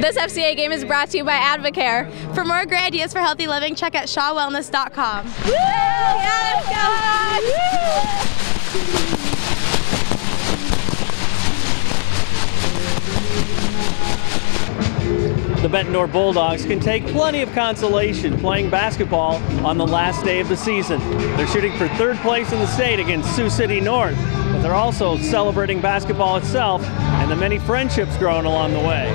This FCA game is brought to you by Advocare. For more great ideas for healthy living, check out shawwellness.com. Woo! Yeah, The Bettendorf Bulldogs can take plenty of consolation playing basketball on the last day of the season. They're shooting for third place in the state against Sioux City North, but they're also celebrating basketball itself and the many friendships grown along the way.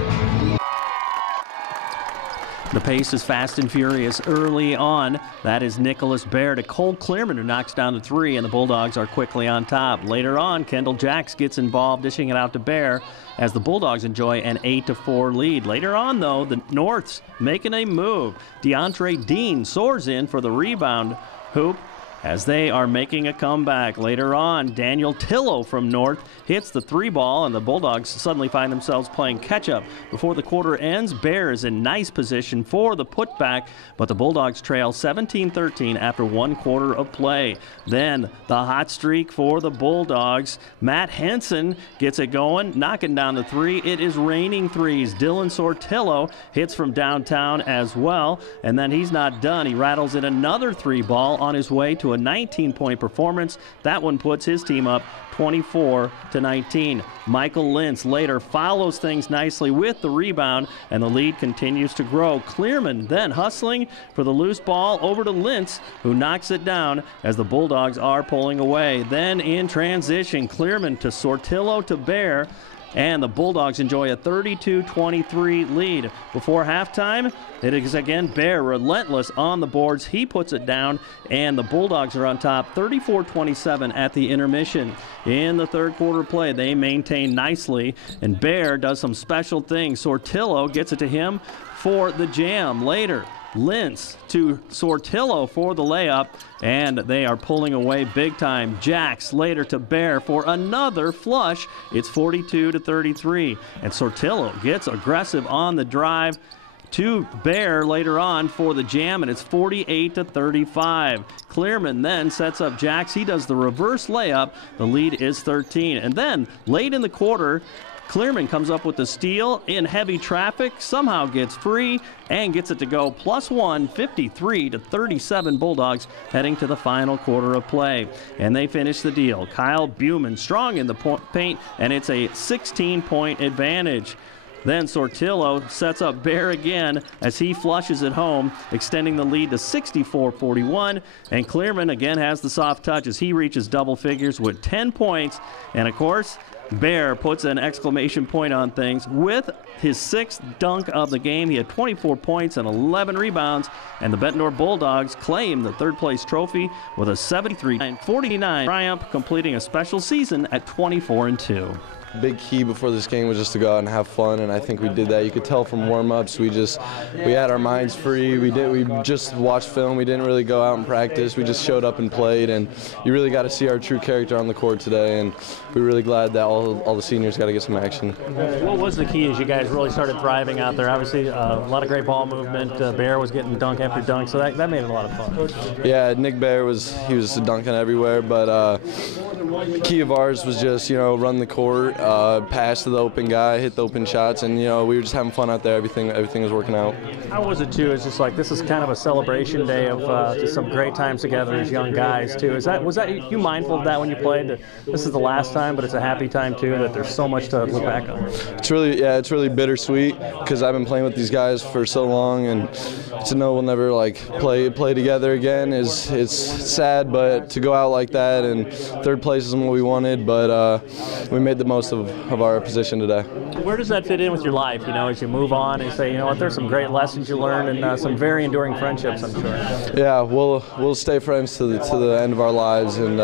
The pace is fast and furious early on. That is Nicholas Baer to Cole Clearman, who knocks down the three, and the Bulldogs are quickly on top. Later on, Kendall Jacks gets involved, dishing it out to Baer as the Bulldogs enjoy an 8-4 lead. Later on, though, the Norths making a move. DeAndre Dean soars in for the rebound hoop as they are making a comeback. Later on, Daniel Tillo from North hits the three ball, and the Bulldogs suddenly find themselves playing catch-up. Before the quarter ends, Baer is in nice position for the putback, but the Bulldogs trail 17-13 after 1 quarter of play. Then the hot streak for the Bulldogs. Matt Henson gets it going, knocking down the three. It is raining threes. Dylan Sortillo hits from downtown as well, and then he's not done. He rattles in another three ball on his way to a 19-point performance. That one puts his team up 24-19. Michael Lentz later follows things nicely with the rebound, and the lead continues to grow. Clearman then hustling for the loose ball over to Lentz, who knocks it down as the Bulldogs are pulling away. Then in transition, Clearman to Sortillo to Baer, and the Bulldogs enjoy a 32-23 lead. Before halftime, it is again Baer relentless on the boards. He puts it down, and the Bulldogs are on top 34-27 at the intermission. In the third quarter play, they maintain nicely, and Baer does some special things. Sortillo gets it to him for the jam. Later, Lentz to Sortillo for the layup, and they are pulling away big time. Jacks later to Baer for another flush. It's 42-33, and Sortillo gets aggressive on the drive to Baer later on for the jam, and it's 48-35. Clearman then sets up Jacks. He does the reverse layup. The lead is 13. And then late in the quarter, Clearman comes up with the steal in heavy traffic, somehow gets free, and gets it to go +1, 53-37 Bulldogs heading to the final quarter of play. And they finish the deal. Kyle Buman strong in the paint, and it's a 16-point advantage. Then Sortillo sets up Baer again as he flushes it home, extending the lead to 64-41. And Clearman again has the soft touch as he reaches double figures with 10 points. And of course, Baer puts an exclamation point on things with his 6th dunk of the game. He had 24 points and 11 rebounds, and the Bettendorf Bulldogs claim the third-place trophy with a 73-49 triumph, completing a special season at 24-2. Big key before this game was just to go out and have fun, and I think we did that. You could tell from warm-ups we had our minds free. We just watched film. We didn't really go out and practice. We just showed up and played, and you really got to see our true character on the court today, and we're really glad that all the seniors got to get some action. What was the key as you guys really started thriving out there? Obviously a lot of great ball movement. Baer was getting dunk after dunk, so that made it a lot of fun. Yeah, Nick Baer was dunking everywhere, but key of ours was just run the court, pass to the open guy, hit the open shots, and we were just having fun out there. Everything was working out. How was it too? It's just like this is kind of a celebration day of just some great times together as young guys too. Was that you mindful of that when you played? That this is the last time, but it's a happy time too. That there's so much to look back on. It's really bittersweet because I've been playing with these guys for so long, and to know we'll never play together again it's sad. But to go out like that, and third place isn't what we wanted, but we made the most of our position today. Where does that fit in with your life? As you move on and say, what, there's some great lessons you learned and some very enduring friendships, I'm sure. Yeah, we'll stay friends to the end of our lives, and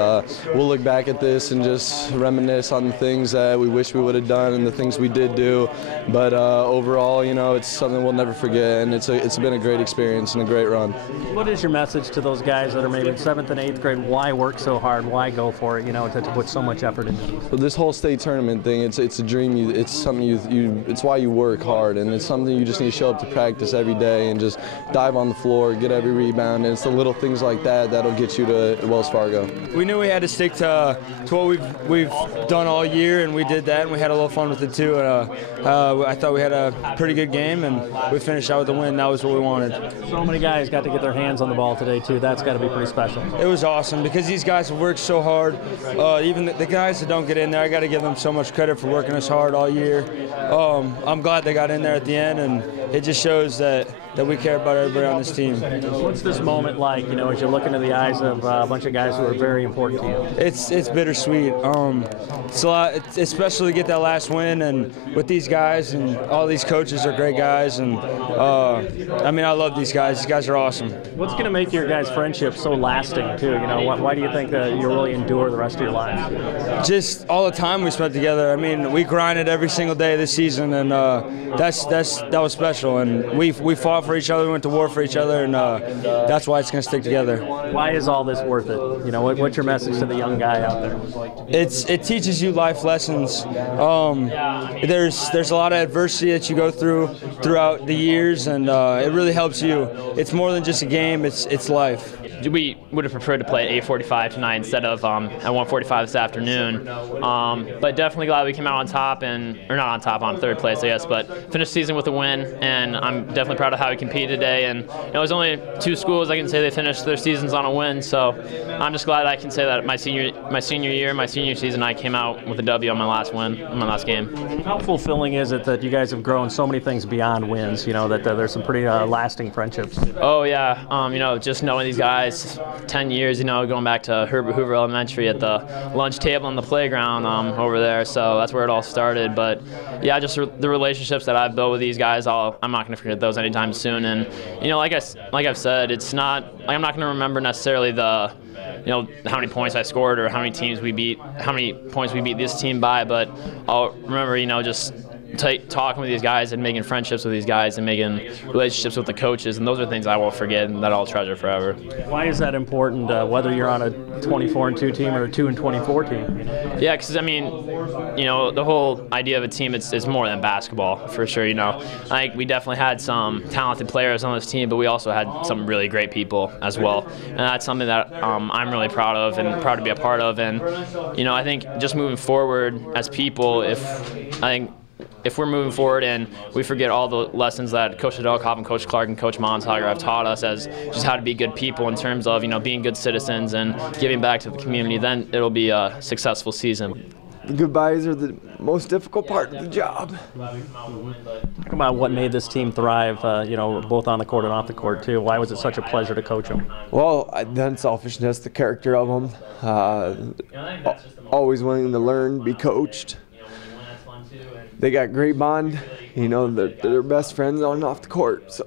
we'll look back at this and just reminisce on the things that we wish we would have done and the things we did do. But overall, it's something we'll never forget, and it's been a great experience and a great run. What is your message to those guys that are maybe 7th and 8th grade? Why work so hard? Why go for it? to put so much effort into these? But this whole state tournament thing, it's a dream. It's something it's why you work hard, and it's something you just need to show up to practice every day and just dive on the floor, get every rebound, and it's the little things like that that'll get you to Wells Fargo. We knew we had to stick to what we've done all year, and we did that, and we had a little fun with it too. And I thought we had a pretty good game, and we finished out with a win. That was what we wanted. So many guys got to get their hands on the ball today too. That's got to be pretty special. It was awesome because these guys have worked so hard. Even the guys that don't get in there, I got to give them so much credit for working us hard all year. I'm glad they got in there at the end, and it just shows that we care about everybody on this team. What's this moment like, as you look into the eyes of a bunch of guys who are very important to you? It's bittersweet. It's a lot, especially to get that last win, and with these guys, and all these coaches are great guys, and I love these guys. These guys are awesome. What's going to make your guys' friendship so lasting too? Why do you think that you'll really endure the rest of your lives? Just all the time we spent together. We grinded every single day this season, and that was special. And we fought for each other, we went to war for each other, and that's why it's going to stick together. Why is all this worth it? What's your message to the young guy out there? It teaches you life lessons. There's a lot of adversity that you go throughout the years, and it really helps you. It's more than just a game, it's life. We would have preferred to play at 8:45 tonight instead of at 1:45 this afternoon. But definitely glad we came out on top, or not on top, on third place, I guess, but finished the season with a win, and I'm definitely proud of how we competed today. And it was only 2 schools I can say they finished their seasons on a win, so I'm just glad I can say that my senior season, I came out with a W on my last win, on my last game. How fulfilling is it that you guys have grown so many things beyond wins? That there's some pretty lasting friendships. Oh yeah, just knowing these guys 10 years, going back to Herbert Hoover Elementary at the lunch table on the playground over there, so that's where it all started. But yeah, just the relationships that I've built with these guys, I'm not going to forget those anytime soon. And like I've said, it's not I'm not going to remember necessarily the how many points I scored or how many points we beat this team by, but I'll remember just talking with these guys and making friendships with these guys and making relationships with the coaches, and those are things I won't forget and that I'll treasure forever. Why is that important, whether you're on a 24-2 team or a 2-24 team? Yeah, because the whole idea of a team is more than basketball, for sure. I think we definitely had some talented players on this team, but we also had some really great people as well, and that's something that I'm really proud of and proud to be a part of. And I think just moving forward as people, if we're moving forward and we forget all the lessons that Coach Adelkoff and Coach Clark and Coach Montager have taught us as just how to be good people in terms of being good citizens and giving back to the community, then it'll be a successful season. The goodbyes are the most difficult part of the job. Talk about what made this team thrive, both on the court and off the court too. Why was it such a pleasure to coach them? Well, the unselfishness, the character of them, always willing to learn, be coached. They got great bond, they're best friends on and off the court. So.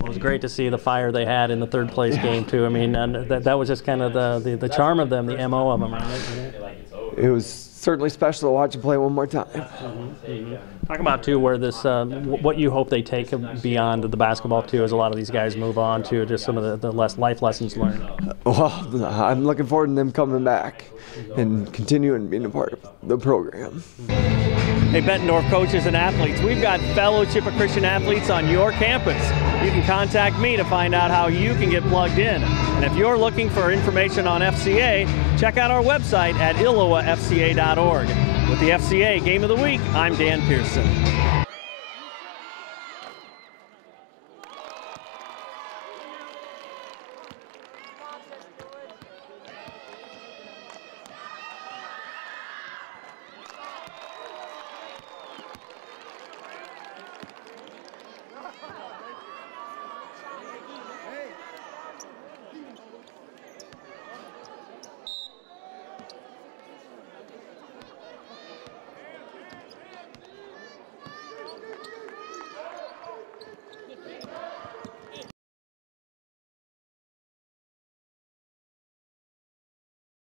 It was great to see the fire they had in the third place game too. And that was just kind of the charm of them, the MO of them. It was certainly special to watch them play one more time. Talk about too where this, what you hope they take beyond the basketball too, as a lot of these guys move on to just some of the life lessons learned. Well, I'm looking forward to them coming back and continuing being a part of the program. Hey, Bettendorf coaches and athletes, we've got Fellowship of Christian Athletes on your campus. You can contact me to find out how you can get plugged in. And if you're looking for information on FCA, check out our website at ILLOWAFCA.org. With the FCA Game of the Week, I'm Dan Pearson.